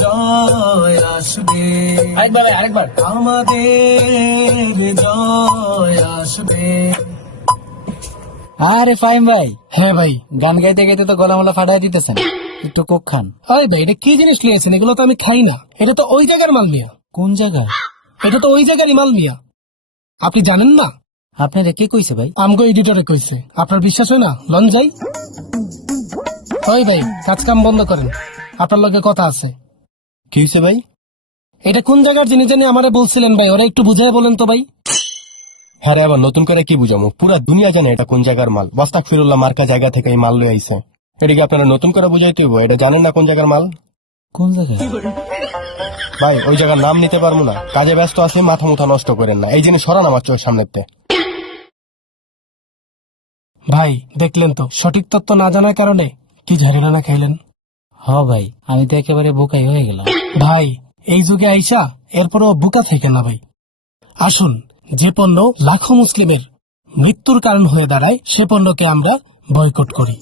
জয় আসবে, আরেকবার আমাদের জয় আসবে। আরে ফাইম ভাই, হ্যাঁ ভাই। গান গাইতে গাইতে তো গলা মলা ফাটাই দিতেছেন, একটু কোক খান। আরে ভাই, এটা কি জিনিস নিয়েছেন? এগুলো তো আমি খাই না। এটা তো ওই জায়গার মাল মিয়া। কোন জায়গায়? এটা তো ওই জায়গারই মাল মিয়া। আপনি জানেন না? আপনারা কে কইছে ভাই? আমগো এডিটরে কইছে। আপনার বিশ্বাস হয় না? লন যাই। ওই ভাই, কাজ কাম বন্ধ করেন, আপনার লগে কথা আছে। কি হয়েছে ভাই? এটা কোন জায়গার জিনিস জানি আমারে বলছিলেন ভাই, ওরা একটু বুঝাই বলেন তো ভাই। হ্যাঁ আবার নতুন করে কি বুঝামো? পুরা দুনিয়া জানে এটা কোন জায়গার মাল। বস্তাক ফিরুল্লাহ মার্কা জায়গা থেকে এই মাল লয়ে আইছে। এটাকে আপনারা নতুন করে বুঝাইতে হইব। এটা জানেন না কোন জায়গার মাল? কোন জায়গায়? ভাই ওই জায়গার নাম নিতে পারবো না, কাজে ব্যস্ত আছে, মাথা মুথা নষ্ট করেন না। এই জিনিস সরান আমার চোখের সামনেতে। ভাই দেখলেন তো, সঠিক তথ্য না জানার কারণে কি ঝাড়িলা না খাইলেন। হ ভাই, আমি তো একেবারে বোকাই হয়ে গেলাম। ভাই এই যুগে আইসা এরপরও বুকা থেকে না ভাই। আসুন, যে পণ্য লাখো মুসলিমের মৃত্যুর কারণ হয়ে দাঁড়ায় সে পণ্যকে আমরা বয়কট করি।